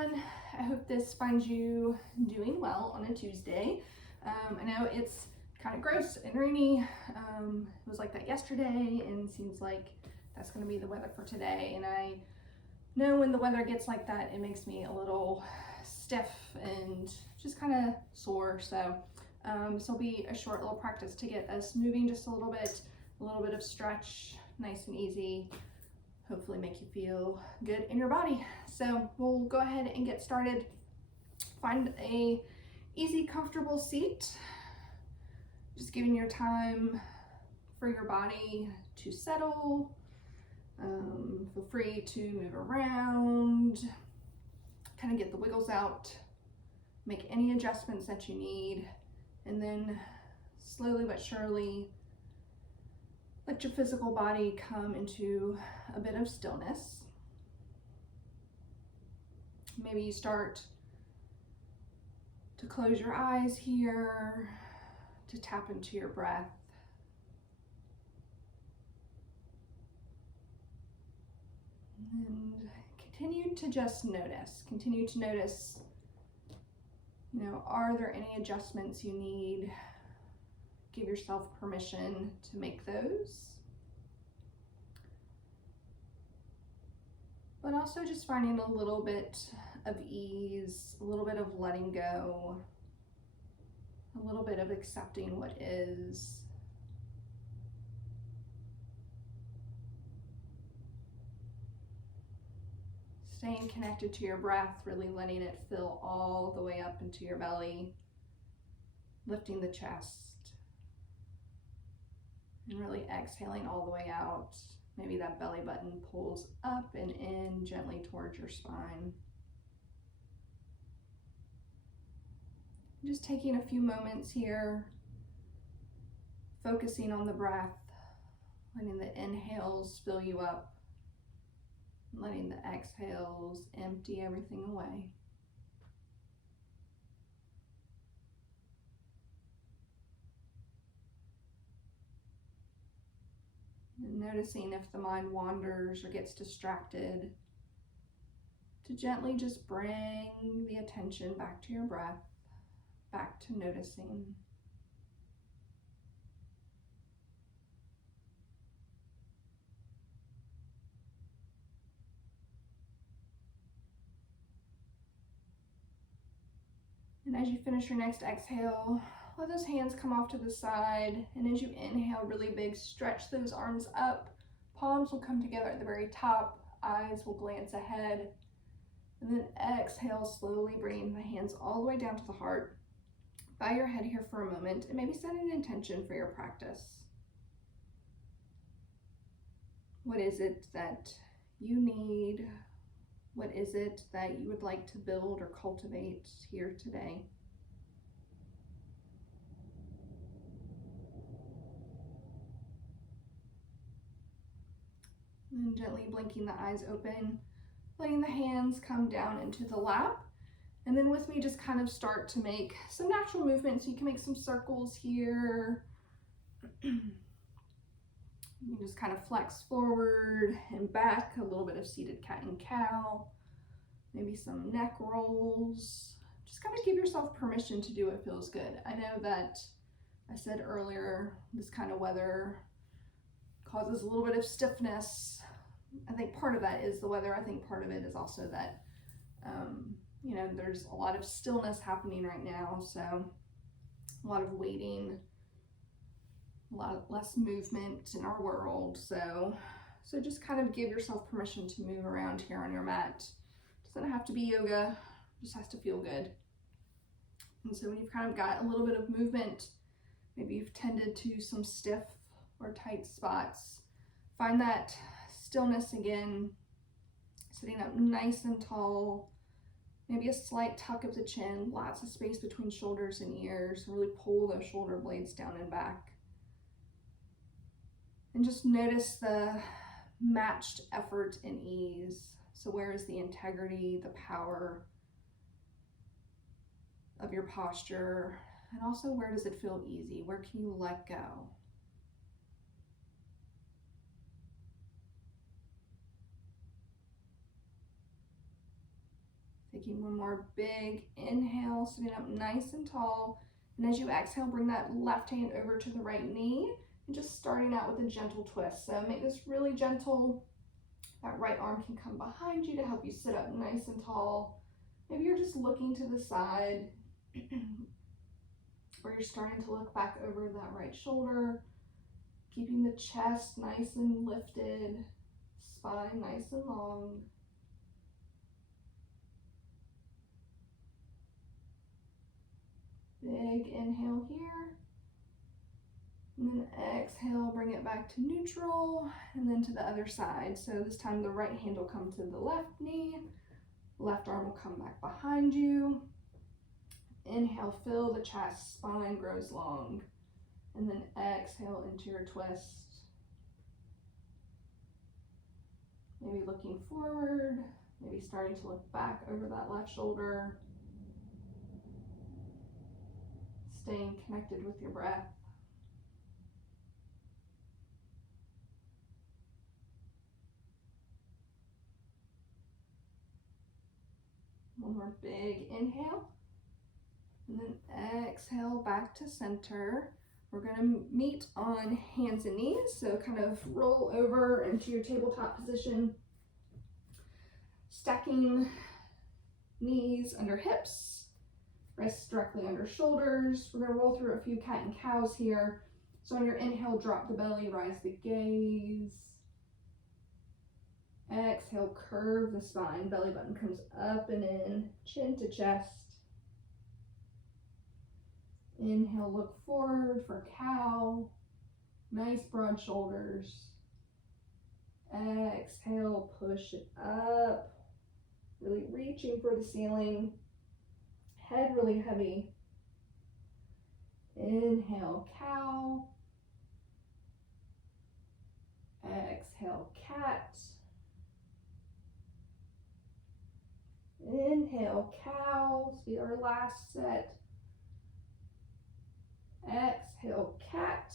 everyone. I hope this finds you doing well on a Tuesday. I know it's kind of gross and rainy. It was like that yesterday and seems like that's going to be the weather for today. And I know when the weather gets like that, it makes me a little stiff and just kind of sore. So this will be a short little practice to get us moving just a little bit of stretch, nice and easy. Hopefully make you feel good in your body. So we'll go ahead and get started. Find a easy, comfortable seat. Just giving your time for your body to settle. Feel free to move around, kind of get the wiggles out, make any adjustments that you need, and then slowly but surely let your physical body come into a bit of stillness. Maybe you start to close your eyes here, to tap into your breath. And continue to just notice. Continue to notice, are there any adjustments you need? Give yourself permission to make those. But also just finding a little bit of ease, a little bit of letting go, a little bit of accepting what is. Staying connected to your breath, really letting it fill all the way up into your belly, lifting the chest. And really exhaling all the way out. Maybe that belly button pulls up and in gently towards your spine. Just taking a few moments here, focusing on the breath, letting the inhales fill you up, letting the exhales empty everything away. And noticing if the mind wanders or gets distracted, to gently just bring the attention back to your breath, back to noticing. And as you finish your next exhale, let those hands come off to the side, and as you inhale really big, stretch those arms up. Palms will come together at the very top, eyes will glance ahead, and then exhale, slowly bringing the hands all the way down to the heart. Bow your head here for a moment, and maybe set an intention for your practice. What is it that you need? What is it that you would like to build or cultivate here today? And gently blinking the eyes open, letting the hands come down into the lap. And then with me, just kind of start to make some natural movements. You can make some circles here. You just kind of flex forward and back, a little bit of seated cat and cow, maybe some neck rolls. Just kind of give yourself permission to do what feels good. I know that I said earlier, this kind of weather causes a little bit of stiffness. I think part of that is the weather. I think part of it is also that, there's a lot of stillness happening right now. So a lot of waiting, a lot less movement in our world. So just kind of give yourself permission to move around here on your mat. Doesn't have to be yoga, just has to feel good. And so when you've kind of got a little bit of movement, maybe you've tended to some stiff or tight spots, find that stillness again, sitting up nice and tall, maybe a slight tuck of the chin, lots of space between shoulders and ears, really pull those shoulder blades down and back. And just notice the matched effort and ease. So where is the integrity, the power of your posture, and also where does it feel easy? Where can you let go? Taking one more big inhale, sitting up nice and tall. And as you exhale, bring that left hand over to the right knee and just starting out with a gentle twist. So make this really gentle. That right arm can come behind you to help you sit up nice and tall. Maybe you're just looking to the side or you're starting to look back over that right shoulder, keeping the chest nice and lifted, spine nice and long. Big inhale here. And then exhale, bring it back to neutral, and then to the other side. So this time the right hand will come to the left knee, left arm will come back behind you. Inhale, fill the chest, spine grows long. And then exhale into your twist. Maybe looking forward, maybe starting to look back over that left shoulder. Staying connected with your breath. One more big inhale. And then exhale back to center. We're going to meet on hands and knees. So kind of roll over into your tabletop position. Stacking knees under hips. Wrists directly under shoulders. We're going to roll through a few cat and cows here. So on your inhale, drop the belly, rise the gaze. Exhale, curve the spine. Belly button comes up and in, chin to chest. Inhale, look forward for cow. Nice broad shoulders. Exhale, push it up. Really reaching for the ceiling. Head really heavy. Inhale, cow. Exhale, cat. Inhale, cow. This will be our last set. Exhale, cat.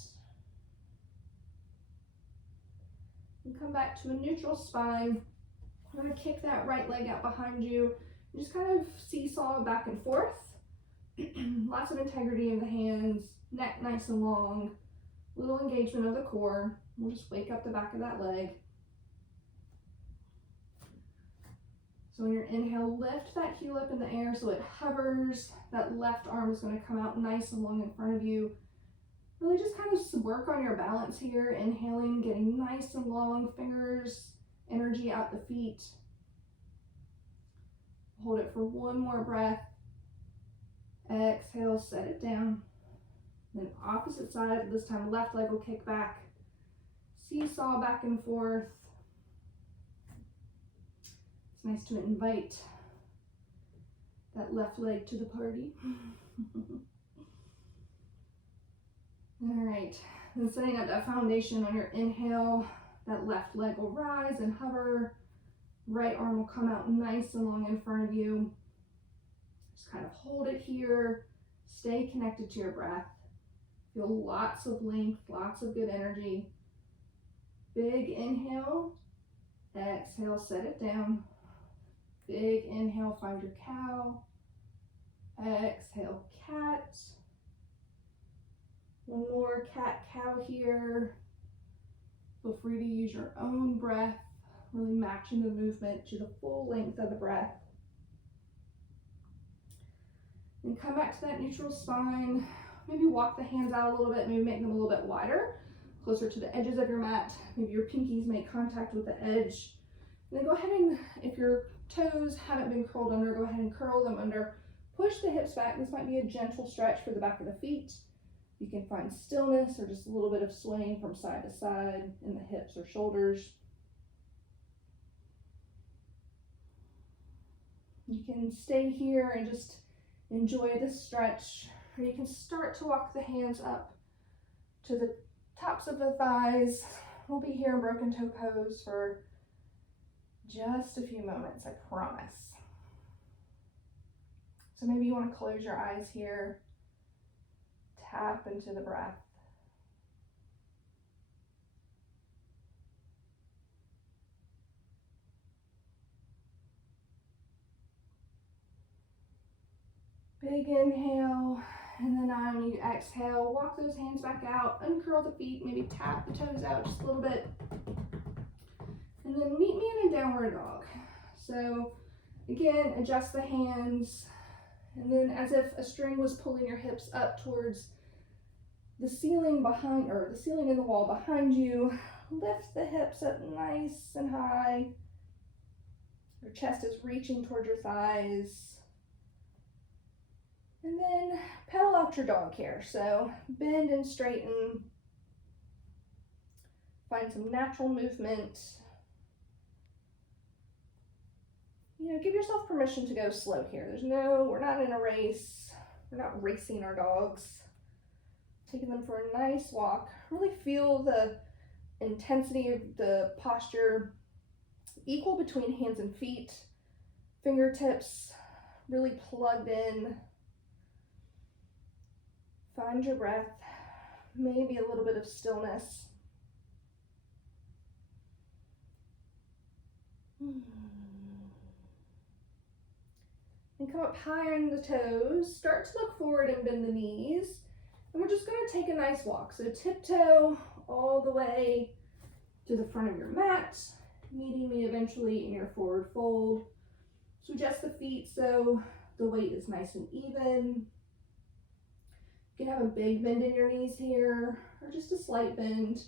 And come back to a neutral spine. I'm going to kick that right leg out behind you. And just kind of seesaw back and forth. Lots of integrity in the hands. Neck nice and long. Little engagement of the core. We'll just wake up the back of that leg. So on your inhale, lift that heel up in the air so it hovers. That left arm is going to come out nice and long in front of you. Really just kind of work on your balance here. Inhaling, getting nice and long, fingers, energy out the feet. Hold it for one more breath. Exhale, set it down. Then opposite side, this time left leg will kick back. Seesaw back and forth. It's nice to invite that left leg to the party. All right, then setting up that foundation on your inhale, that left leg will rise and hover. Right arm will come out nice and long in front of you. Just kind of hold it here. Stay connected to your breath. Feel lots of length, lots of good energy. Big inhale. Exhale, set it down. Big inhale, find your cow. Exhale, cat. One more cat, cow here. Feel free to use your own breath, really matching the movement to the full length of the breath. And come back to that neutral spine. Maybe walk the hands out a little bit, maybe make them a little bit wider, closer to the edges of your mat. Maybe your pinkies make contact with the edge. And then go ahead and, if your toes haven't been curled under, go ahead and curl them under. Push the hips back. This might be a gentle stretch for the back of the feet. You can find stillness or just a little bit of swaying from side to side in the hips or shoulders. You can stay here and just enjoy this stretch, or you can start to walk the hands up to the tops of the thighs. We'll be here in broken toe pose for just a few moments, I promise. So maybe you want to close your eyes here, tap into the breath. Big inhale, and then on you exhale, walk those hands back out, uncurl the feet, maybe tap the toes out just a little bit. And then meet me in a downward dog. So again, adjust the hands, and then as if a string was pulling your hips up towards the ceiling behind, or the ceiling in the wall behind you, lift the hips up nice and high. Your chest is reaching towards your thighs. And then pedal out your dog here. So bend and straighten. Find some natural movement. You know, give yourself permission to go slow here. We're not in a race. We're not racing our dogs. Taking them for a nice walk. Really feel the intensity of the posture equal between hands and feet. Fingertips really plugged in. Find your breath, maybe a little bit of stillness. And come up high on the toes. Start to look forward and bend the knees. And we're just going to take a nice walk. So tiptoe all the way to the front of your mat, meeting me eventually in your forward fold. So adjust the feet so the weight is nice and even. You can have a big bend in your knees here, or just a slight bend,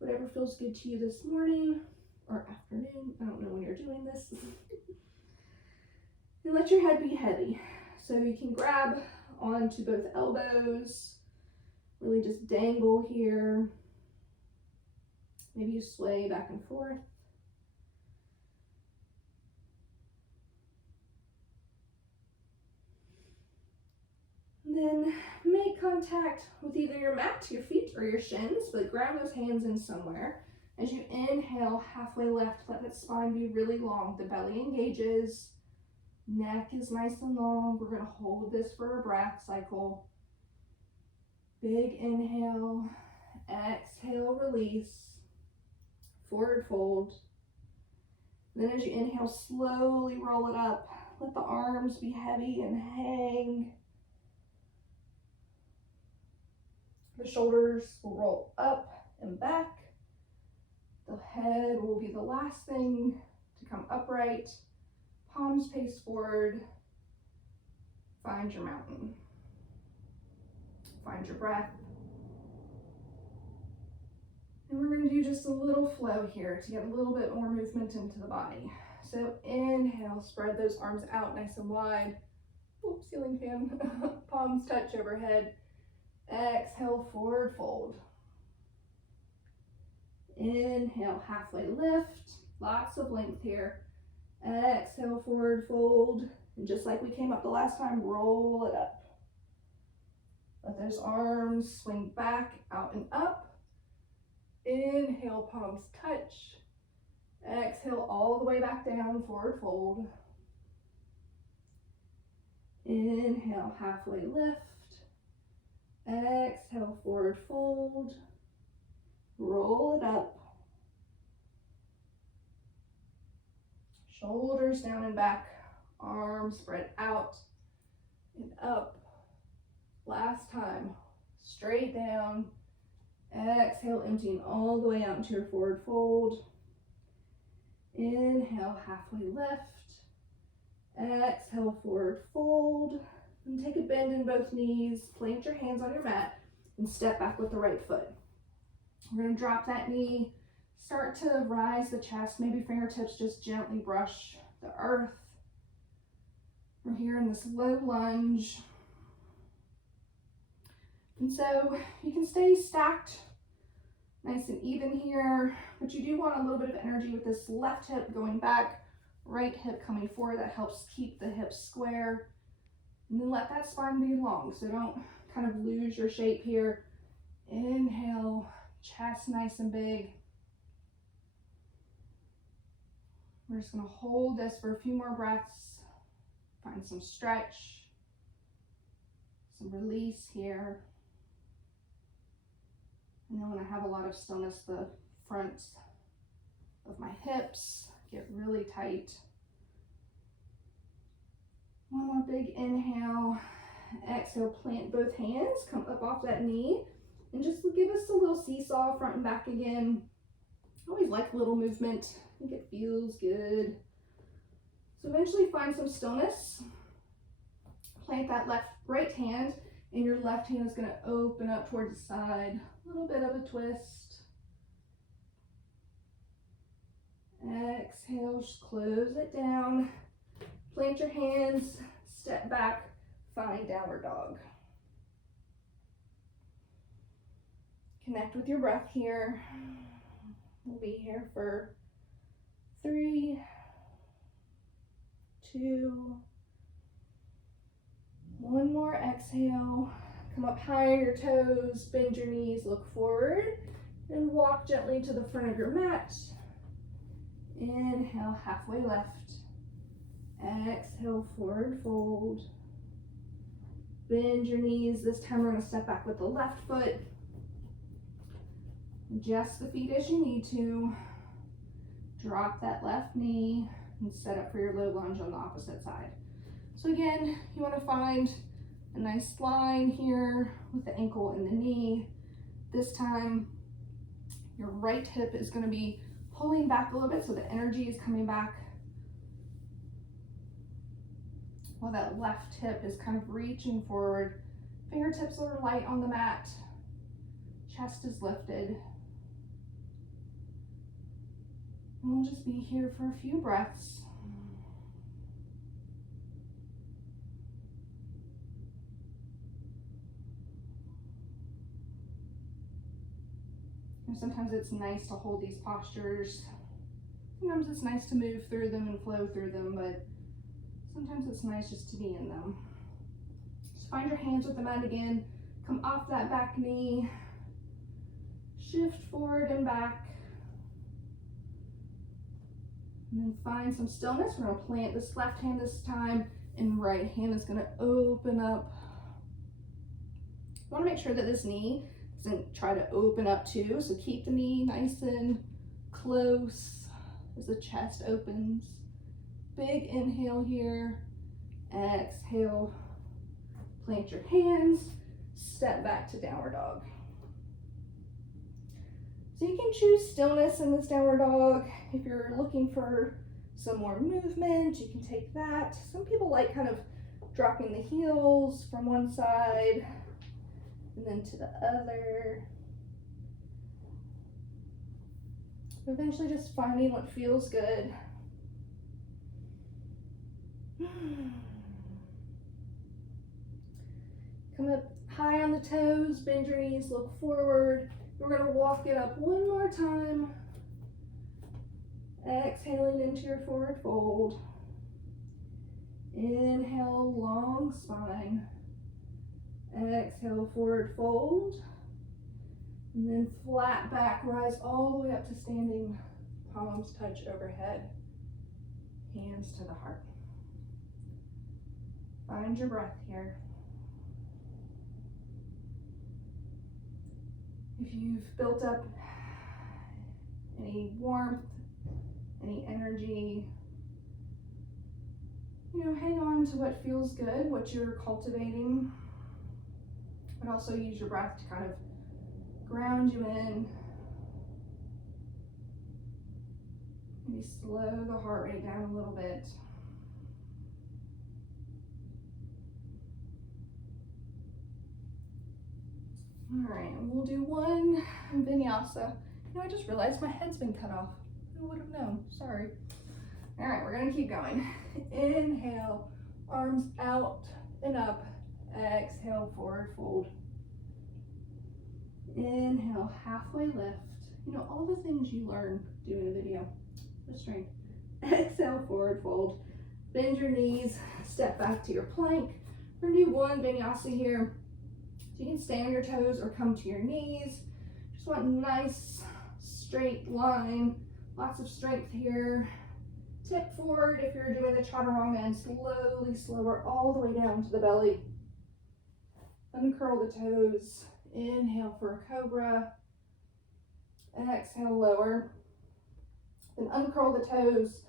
whatever feels good to you this morning or afternoon. I don't know when you're doing this. And let your head be heavy. So you can grab onto both elbows, really just dangle here. Maybe you sway back and forth. Then make contact with either your mat, your feet, or your shins, but grab those hands in somewhere. As you inhale, halfway left, let that spine be really long. The belly engages, neck is nice and long. We're gonna hold this for a breath cycle. Big inhale, exhale, release, forward fold. Then as you inhale, slowly roll it up. Let the arms be heavy and hang. The shoulders will roll up and back. The head will be the last thing to come upright. Palms face forward. Find your mountain. Find your breath. And we're going to do just a little flow here to get a little bit more movement into the body. So inhale, spread those arms out nice and wide. Oops, ceiling fan. Palms touch overhead. Exhale, forward fold. Inhale, halfway lift. Lots of length here. Exhale, forward fold. And just like we came up the last time, roll it up. Let those arms swing back, out and up. Inhale, palms touch. Exhale, all the way back down, forward fold. Inhale, halfway lift. Exhale, forward fold. Roll it up. Shoulders down and back. Arms spread out and up. Last time. Straight down. Exhale, emptying all the way out into your forward fold. Inhale, halfway lift. Exhale, forward fold. And take a bend in both knees. Plant your hands on your mat and step back with the right foot. We're going to drop that knee. Start to rise the chest. Maybe fingertips just gently brush the earth. We're here in this low lunge. And so you can stay stacked nice and even here, but you do want a little bit of energy with this left hip going back, right hip coming forward. That helps keep the hips square. And then let that spine be long, so don't kind of lose your shape here. Inhale, chest nice and big. We're just gonna hold this for a few more breaths. Find some stretch, some release here. And then when I have a lot of stillness, the fronts of my hips get really tight. One more big inhale. Exhale, plant both hands, come up off that knee, and just give us a little seesaw front and back again. I always like a little movement. I think it feels good. So eventually find some stillness. Plant that right hand, and your left hand is going to open up towards the side. A little bit of a twist. Exhale, just close it down. Plant your hands, step back, find downward dog. Connect with your breath here. We'll be here for 3, 2, 1 more exhale. Come up high on your toes, bend your knees, look forward, and walk gently to the front of your mat. Inhale, halfway left. Exhale, forward fold. Bend your knees. This time we're going to step back with the left foot. Adjust the feet as you need to. Drop that left knee and set up for your low lunge on the opposite side. So again, you want to find a nice line here with the ankle and the knee. This time, your right hip is going to be pulling back a little bit so the energy is coming back, while that left hip is kind of reaching forward. Fingertips are light on the mat. Chest is lifted. And we'll just be here for a few breaths. And sometimes it's nice to hold these postures. Sometimes it's nice to move through them and flow through them, but sometimes it's nice just to be in them. Just find your hands with the mat again. Come off that back knee. Shift forward and back. And then find some stillness. We're going to plant this left hand this time, and right hand is going to open up. I want to make sure that this knee doesn't try to open up too, so keep the knee nice and close as the chest opens. Big inhale here. Exhale. Plant your hands. Step back to downward dog. So you can choose stillness in this downward dog. If you're looking for some more movement, you can take that. Some people like kind of dropping the heels from one side and then to the other. Eventually just finding what feels good. Come up high on the toes, bend your knees, look forward. We're going to walk it up one more time. Exhaling into your forward fold. Inhale, long spine. Exhale, forward fold. And then flat back, rise all the way up to standing. Palms touch overhead. Hands to the heart. Find your breath here. If you've built up any warmth, any energy, hang on to what feels good, what you're cultivating, but also use your breath to kind of ground you in. Maybe slow the heart rate down a little bit. All right, we'll do one vinyasa. I just realized my head's been cut off. Who would have known? Sorry. All right, we're gonna keep going. Inhale, arms out and up. Exhale, forward fold. Inhale, halfway lift. All the things you learn doing a video. The strength. Exhale, forward fold. Bend your knees, step back to your plank. We're gonna do one vinyasa here. So you can stay on your toes or come to your knees. Just want a nice straight line. Lots of strength here. Tip forward if you're doing the chaturanga and slowly, slower all the way down to the belly. Uncurl the toes. Inhale for a cobra. Exhale, lower. Then uncurl the toes,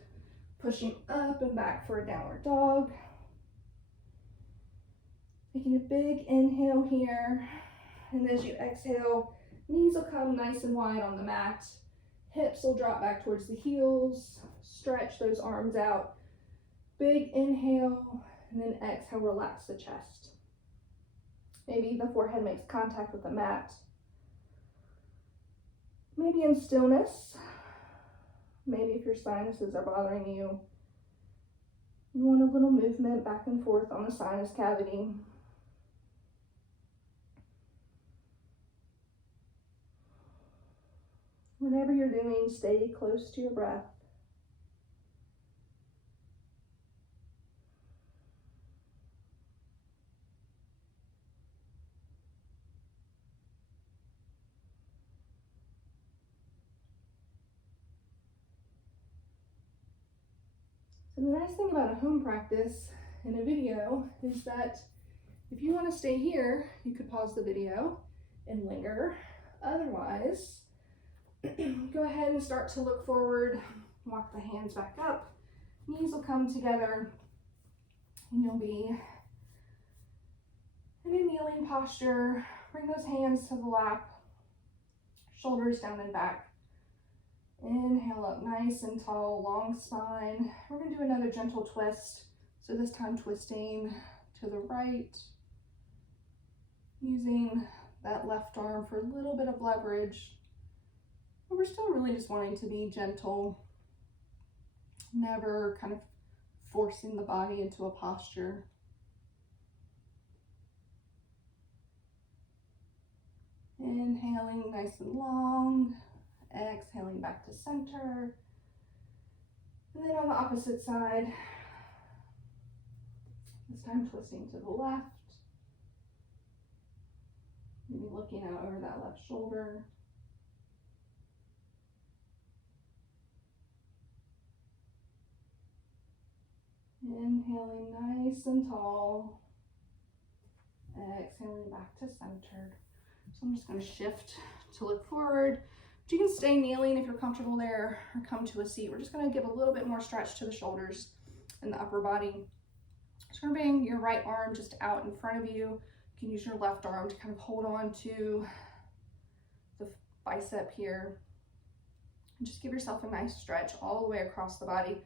pushing up and back for a downward dog. Taking a big inhale here, and as you exhale, knees will come nice and wide on the mat. Hips will drop back towards the heels. Stretch those arms out. Big inhale, and then exhale, relax the chest. Maybe the forehead makes contact with the mat. Maybe in stillness, maybe if your sinuses are bothering you, you want a little movement back and forth on the sinus cavity. Whatever you're doing, stay close to your breath. So the nice thing about a home practice in a video is that if you want to stay here, you could pause the video and linger. Otherwise, go ahead and start to look forward, walk the hands back up, knees will come together, and you'll be in a kneeling posture. Bring those hands to the lap, shoulders down and back. Inhale up nice and tall, long spine. We're going to do another gentle twist. So this time twisting to the right, using that left arm for a little bit of leverage. But we're still really just wanting to be gentle, never kind of forcing the body into a posture. Inhaling nice and long, exhaling back to center. And then on the opposite side, this time twisting to the left. Maybe looking out over that left shoulder. Inhaling nice and tall. Exhaling back to centered. So I'm just going to shift to look forward. But you can stay kneeling if you're comfortable there, or come to a seat. We're just going to give a little bit more stretch to the shoulders and the upper body. Just going to bring your right arm just out in front of you. You can use your left arm to kind of hold on to the bicep here. And just give yourself a nice stretch all the way across the body.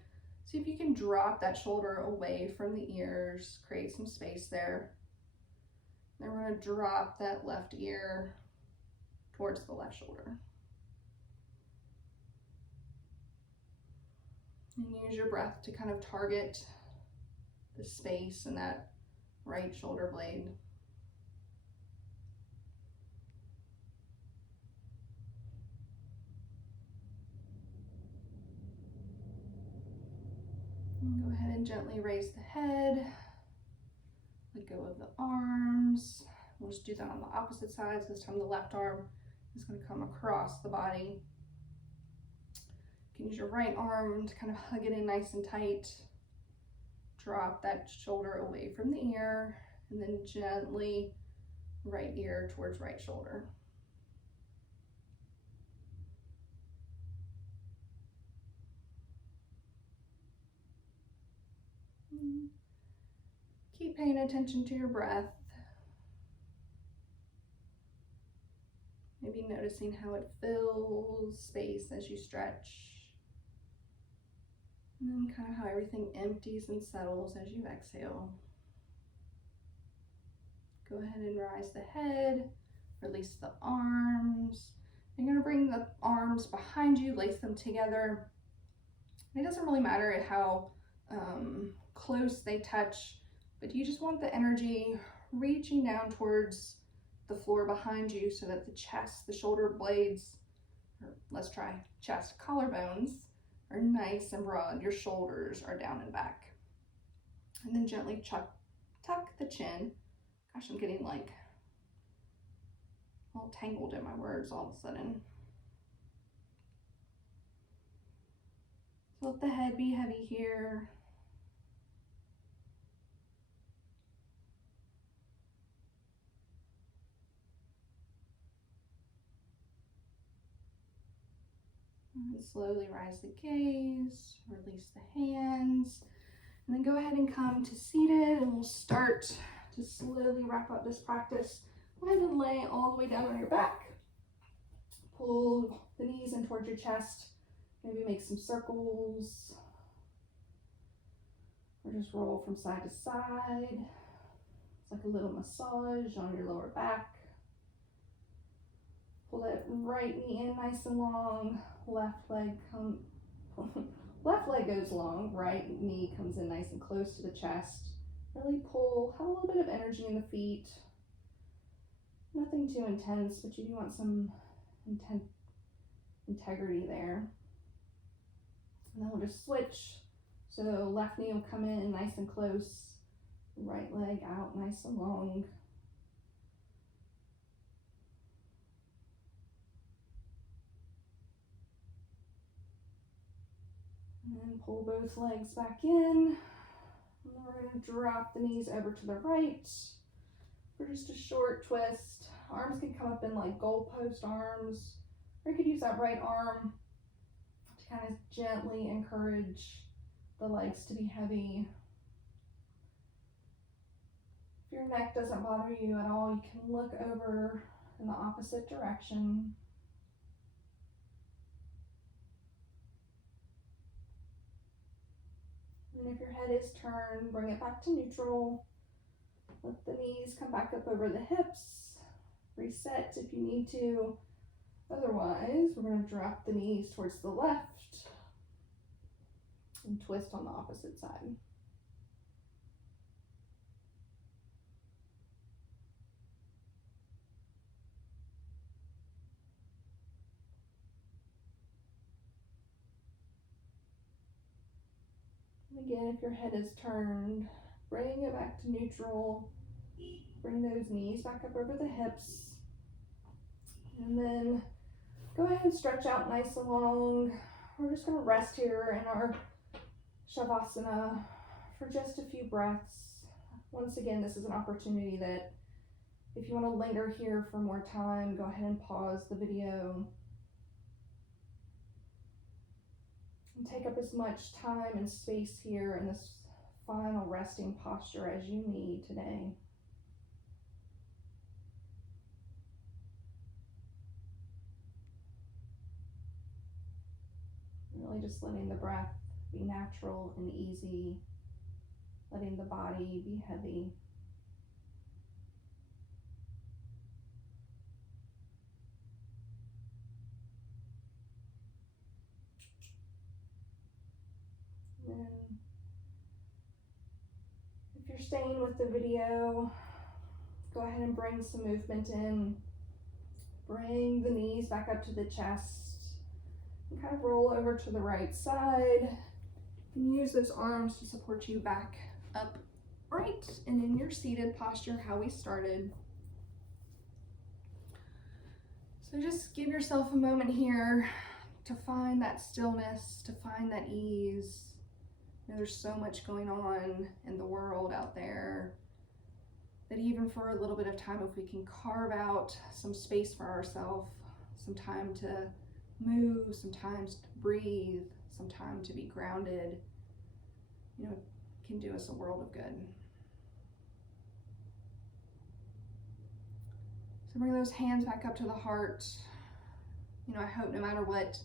See if you can drop that shoulder away from the ears, create some space there. Then we're going to drop that left ear towards the left shoulder. And use your breath to kind of target the space in that right shoulder blade. And go ahead and gently raise the head. Let go of the arms. We'll just do that on the opposite side. So this time the left arm is going to come across the body. You can use your right arm to kind of hug it in nice and tight. Drop that shoulder away from the ear, and then gently right ear towards right shoulder. Keep paying attention to your breath. Maybe noticing how it fills space as you stretch. And then kind of how everything empties and settles as you exhale. Go ahead and rise the head, release the arms. You're going to bring the arms behind you, lace them together. It doesn't really matter how close they touch, but you just want the energy reaching down towards the floor behind you so that the chest, the shoulder blades, or let's try chest, collarbones are nice and broad. Your shoulders are down and back. And then gently tuck the chin. Gosh, I'm getting like all tangled in my words all of a sudden. So let the head be heavy here. And slowly rise the gaze, release the hands, and then go ahead and come to seated, and we'll start to slowly wrap up this practice, go ahead and lay all the way down on your back. Pull the knees in towards your chest. Maybe make some circles. Or just roll from side to side. It's like a little massage on your lower back. Pull that right knee in nice and long. Left leg goes long. Right knee comes in nice and close to the chest. Really pull. Have a little bit of energy in the feet. Nothing too intense, but you do want some integrity there. And then we'll just switch. So left knee will come in nice and close. Right leg out nice and long. And then pull both legs back in. And then we're going to drop the knees over to the right for just a short twist. Arms can come up in like goalpost arms, or you could use that right arm to kind of gently encourage the legs to be heavy. If your neck doesn't bother you at all, you can look over in the opposite direction. And if your head is turned, bring it back to neutral. Let the knees come back up over the hips. Reset if you need to. Otherwise, we're going to drop the knees towards the left and twist on the opposite side. Again, if your head is turned, bring it back to neutral. Bring those knees back up over the hips. And then go ahead and stretch out nice and long. We're just going to rest here in our Shavasana for just a few breaths. Once again, this is an opportunity that if you want to linger here for more time, go ahead and pause the video. And take up as much time and space here in this final resting posture as you need today. Really just letting the breath be natural and easy, letting the body be heavy. And then, if you're staying with the video, go ahead and bring some movement in. Bring the knees back up to the chest. And kind of roll over to the right side and use those arms to support you back up right and in your seated posture how we started. So just give yourself a moment here to find that stillness, to find that ease. You know, there's so much going on in the world out there that even for a little bit of time, if we can carve out some space for ourselves, some time to move, sometimes to breathe, some time to be grounded, you know, it can do us a world of good. So bring those hands back up to the heart. You know, I hope no matter what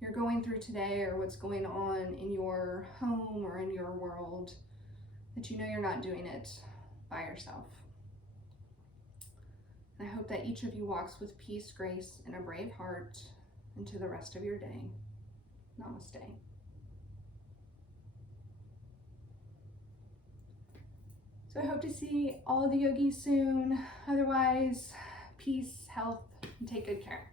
you're going through today or what's going on in your home or in your world, that you know you're not doing it by yourself. And I hope that each of you walks with peace, grace, and a brave heart into the rest of your day. Namaste. So I hope to see all of the yogis soon. Otherwise, peace, health, and take good care.